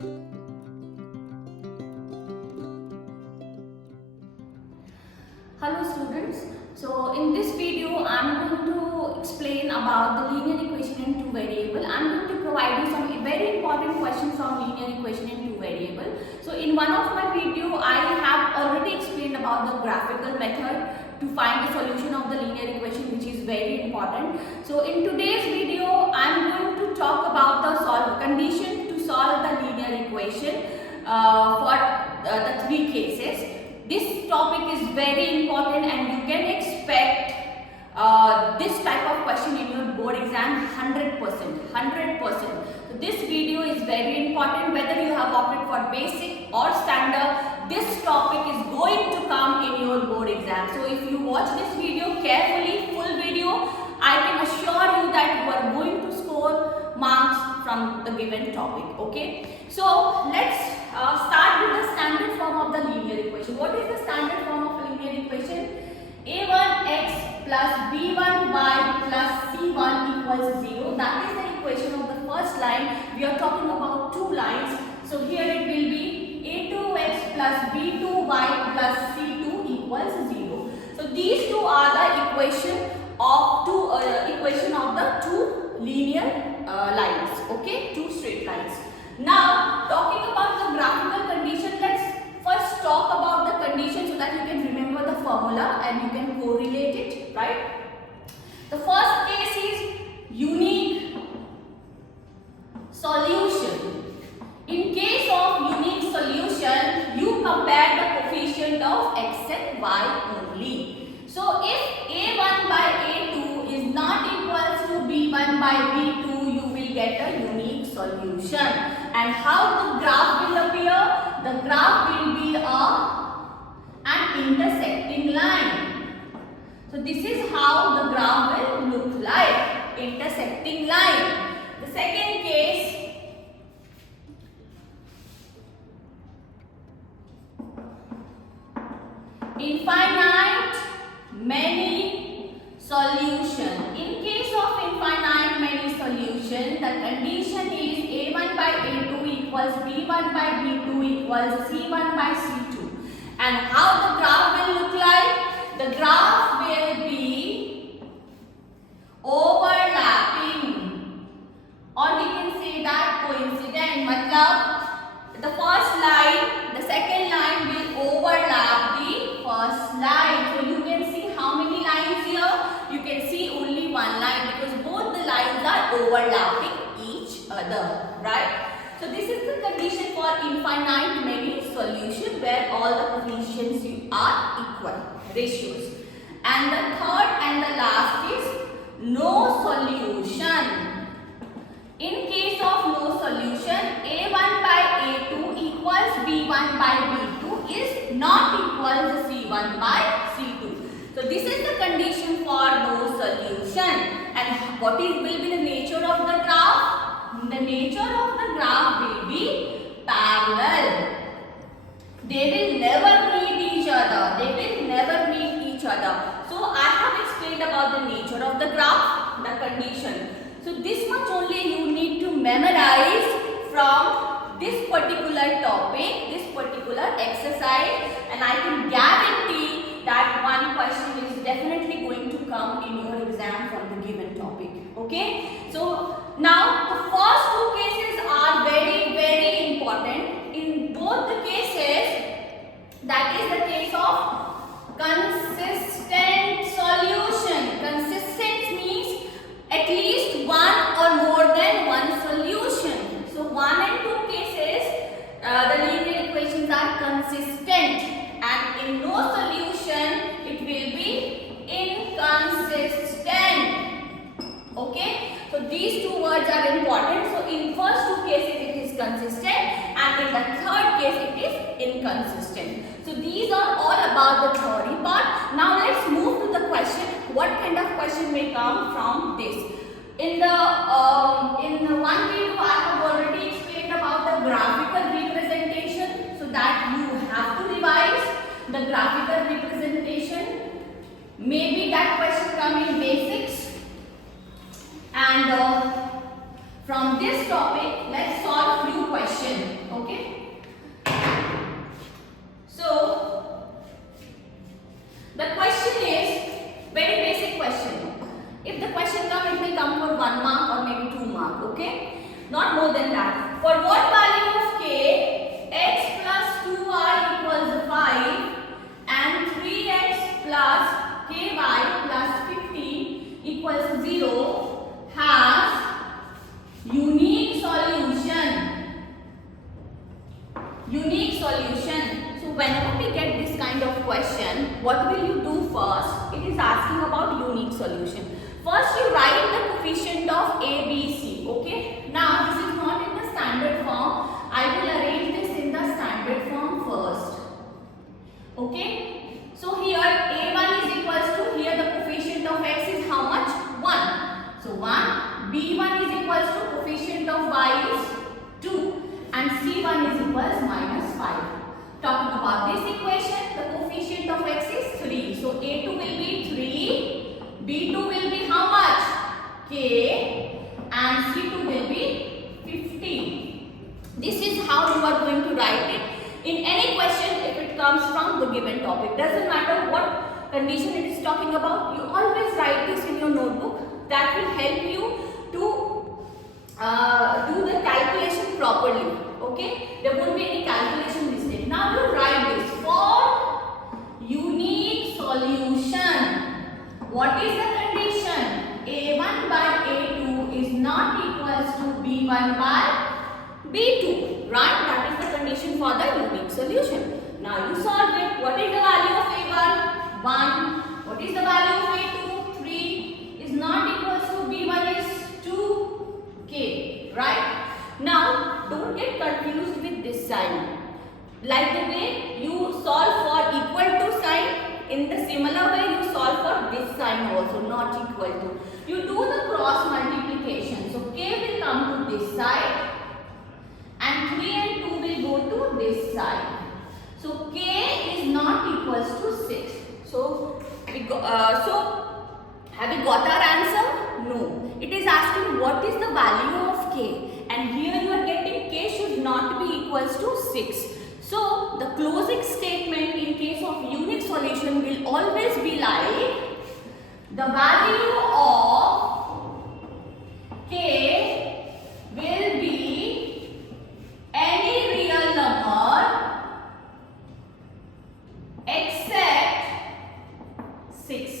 Hello students, so in this video I am going to explain about the linear equation in two variable. I am going to provide you some very important questions from linear equation in two variable. So in one of my video I have already explained about the graphical method to find the solution of the linear equation, which is very important. So in today's video I am going to talk about the condition to solve the linear equation for the three cases. This topic is very important and you can expect this type of question in your board exam 100%. So this video is very important whether you have opted for basic or standard. This topic is going to come in your board exam. So if you watch this video carefully, full video, I can assure you that you are going to score marks from the given topic. Okay, so let's start with the standard form of the linear equation. What is the standard form of linear equation? a1x plus b1y plus c1 equals 0. That is the equation of the first line. We are talking about two lines. So here it will be a2x plus b2y plus c2 equals 0. So these two are the equation of the two linear lines. Okay, two straight lines. Now talking about the graphical condition, let's first talk about the condition so that you can remember the formula and you can correlate it, right? The first case is unique solution. In case of unique solution, you compare the coefficient of x and y only. So if a1 by a2 is not equals to b1 by b2, you will get a unique solution. And how the graph will appear? The graph will be an intersecting line. So this is how the graph will look like, intersecting line. The second case, infinite many solution. In case of infinite many solution, the condition is a1 by a2 equals b1 by b2 equals c1 by c2. And how the graph will look like? The graph will be overlapping, or we can say that coincident. Matlab, the first line, the second line will overlap the first line. So you can see how many lines here? You can see only one line because both the lines are overlapping each other, right? So this is the condition for infinite many solution where all the coefficients are equal, ratios. And the third and the last is no solution. In case of no solution, a1 by a2 equals b1 by b2 is not equal to c1 by c2. So this is the condition for no solution. And what will be the nature of the graph? The nature of the graph will be parallel. They will never meet each other. So I have explained about the nature of the graph, the condition. So this much only you need to memorize from this particular topic, this particular exercise, and I can guarantee that one question is definitely going to come in your exam from the given topic. Okay, so now the first two cases are very important. In both the cases, that is the case of consistent solution. Consistent means at least one or more than one solution. So one and two cases, the linear equations are consistent, and in no solution it will be inconsistent. Okay, so these two words are important. So in first two cases it is consistent, and in the third case it is inconsistent. So these are all about the theory part. Now let's move to the question. What kind of question may come from this? In the one video I have already explained about the graphical representation, so that you have to revise the graphical representation. Maybe that question come in basics. And from this topic, let's solve few questions. that. For what value of k, x plus 2y equals 5 and 3x plus ky plus 15 equals 0 has unique solution. Unique solution. So whenever we get this kind of question, what will you do first? It is asking about unique solution. First you write the coefficient of A, B, C. Okay. Now this is not in the standard form. I will arrange this in the standard form first. Okay. So here A1 is equals to, here the coefficient of x is how much? 1. So 1. B1 is equals to coefficient of y is 2. And C1 is equals minus 5. Talking about this equation, the coefficient of x is 3. So A2 will be 3, B2 will be how much? K, and C2 will be 15. This is how you are going to write it in any question if it comes from the given topic. Doesn't matter what condition it is talking about, you always write this in your notebook. That will help you to do the calculation properly. Okay, there won't be any calculation mistake. Now you write this for unique solution. What is the condition? A1 by A2 is not equals to B1 by B2. Right? That is the condition for the unique solution. Now you solve it. What is the value of A1? 1. What is the value of A2? 3. Is not equals to B1 is 2K. Right? Now, don't get confused with this sign. Like the way you solve for equal to sign, in the similar way you solve for this sign also, not equal to. You do the cross multiplication. So, k will come to this side and 3 and 2 will go to this side. So, k is not equals to 6. So, have we got our answer? No. It is asking what is the value of k. And here you are getting k should not be equals to 6. So, the closing statement in case of unique solution will always be like the value of k will be any real number except 6.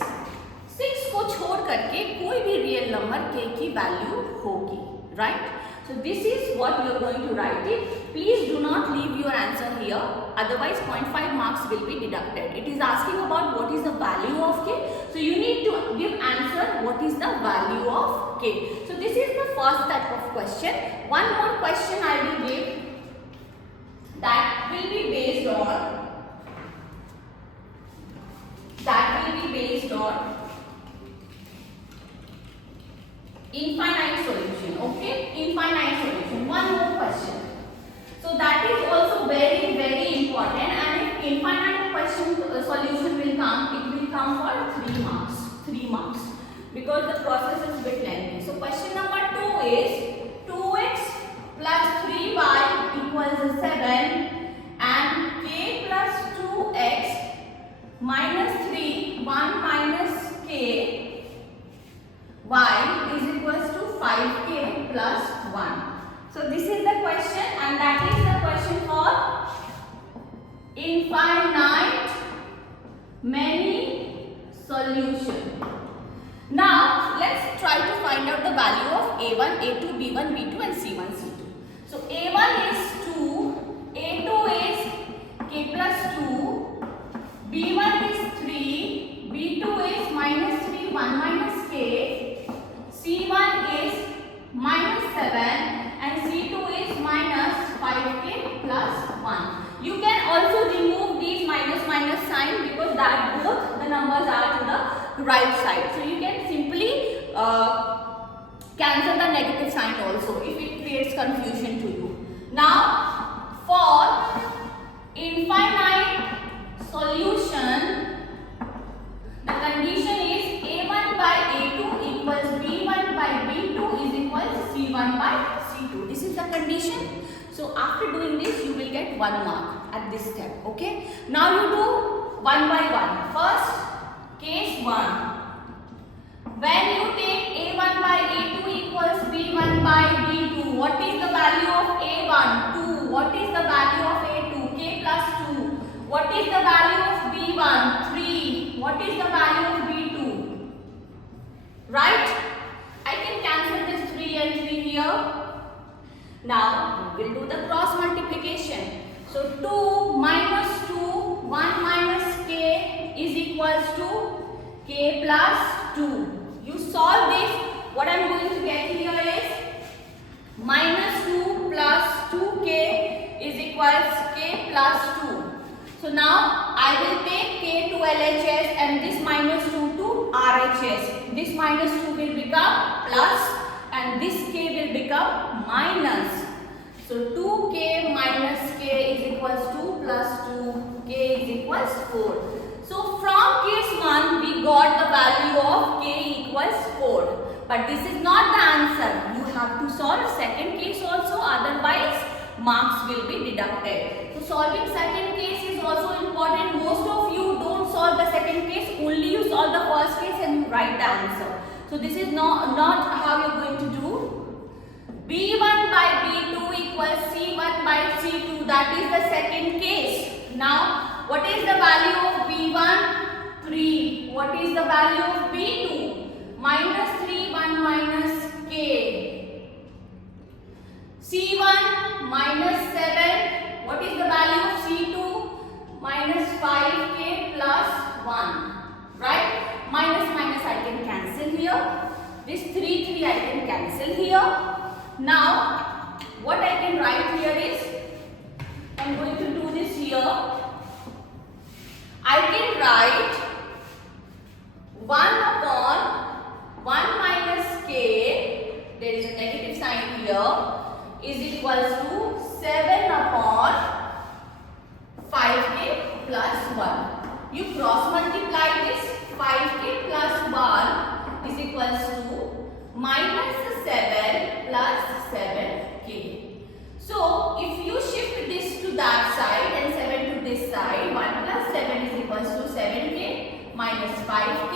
6 को छोड़ करके कोई भी real number k की value होगी. Right? So this is what you are going to write it. Please do not leave your answer here, otherwise 0.5 marks will be deducted. It is asking about what is the value of k. So you need to give answer what is the value of k. So this is the first type of question. One more question I will give that will be based on infinite solution. Okay, infinite solution. One more question. So that is also very, very important, and if infinite question solution will come, it will come for 3 marks. 3 marks because the process is bit lengthy. So question number 2 is 2x plus 3y equals 7 and k plus 2x minus 3 1 minus k y is equals to 5k plus 1. So this is the question, and that is the question for infinite many solution. Now let's try to find out the value of a1, a2, b1, b2 and c1, c2. So a1 is 2, a2 is k plus 2, b1 is 3, b2 is minus 3, 1 minus k, c1 is minus 7 and c2 is minus 5k plus 1. You can also remove these minus sign because that both the numbers are to the right side. So you can simply cancel the negative sign also if it creates confusion to you. Now for infinite solution, the condition is a1 by a2 equals b1 by b2 is equals c1 by c2. This is the condition. So after doing this, you will get 1 mark at this step. Okay. Now you do one by one. First, case 1. When you take a1 by a2 equals b1 by b2, what is the value of A1? 2. What is the value of A2? K plus 2. What is the value of B1? 3. What is the value of B2? Right? I can cancel this 3 and 3 here. Now we will do the cross multiplication. So 2 minus 2, 1 minus k is equals to k plus 2. You solve this. What I am going to get here is minus 2 plus 2k is equals k plus 2. So now I will take k to LHS and this minus 2 to RHS. This minus 2 will become plus and this k will become minus. So 2k minus k is equals 2 plus 2k is equals 4. So from case 1 we got the value of k equals 4. But this is not the answer. You have to solve second case also, otherwise marks will be deducted. So solving second case is also important. Most of you don't solve the second case, only you solve the first case and you write the answer. So this is not how you are going to do. B1 by B2 equals C1 by C2. That is the second case. Now what is the value of B1? 3. What is the value of B2? Minus 3, 1 minus k. C1 minus 7. What is the value of C2? Minus 5k plus 1. Right? Minus minus I can cancel here. This 3, 3 I can cancel here. Now, what I can write here is, I am going to do this here. I can write 1 upon 1 minus k, there is a negative sign here, is equals to 7 upon 5k plus 1. You cross multiply this, 5k plus 1 is equals to minus 7 plus 7k. So if you shift this to that side and 7 to this side, 1 plus 7 is equals to 7k minus 5k,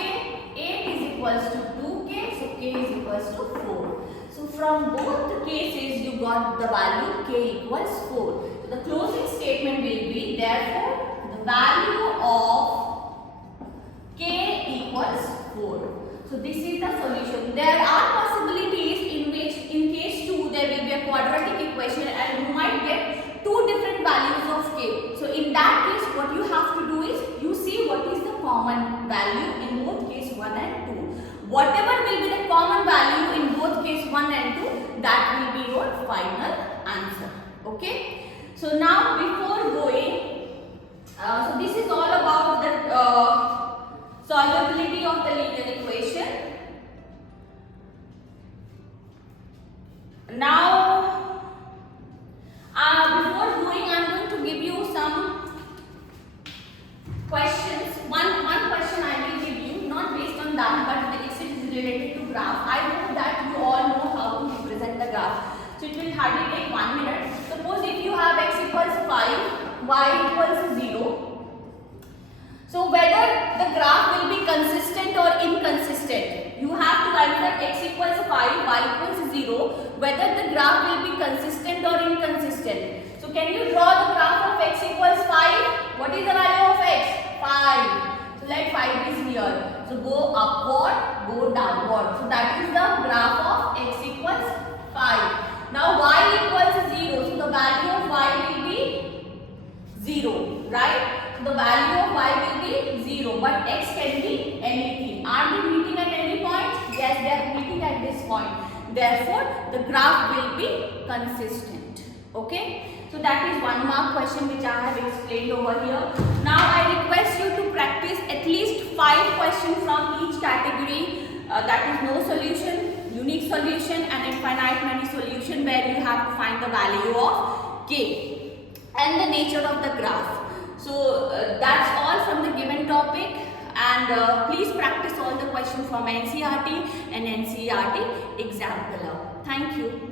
8 is equals to 2k, so k is equals to 4. So from both the cases you got the value k equals 4. So the closing statement will be, therefore the value of k equals 4. So this is the solution. There are possibilities in which in case 2 there will be a quadratic equation and you might get two different values of k. So in that case what you have to do is you see what is the common value in both case 1 and 2. Whatever will be the common value in both case 1 and 2, that will be your final answer. Okay. So now before going, so this is all about the solvability of the linear equation. Now, before going, I am going to give you some questions. One question I will give you, not based on that, but it is related to graph. I hope that you all know how to represent the graph. So it will hardly take 1 minute. Suppose if you have x equals 5, y equals 0. So whether the graph will be consistent or inconsistent, you have to answer x equals 5, y equals 0, whether the graph will be consistent or inconsistent. So can you draw the graph of x equals 5? What is the value of x? 5. So let 5 is here. So go upward, go downward. So that is the graph of x equals 5. Now y equals 0. So the value of y will be 0, right? The value of y will be 0, but x can be anything. Are they meeting at any point? Yes, they are meeting at this point. Therefore, the graph will be consistent. Okay? So that is 1 mark question which I have explained over here. Now I request you to practice at least 5 questions from each category. That is no solution, unique solution and infinite many solution, where you have to find the value of k and the nature of the graph. So that's all from the given topic, and please practice all the questions from NCERT and NCERT exam below. Thank you.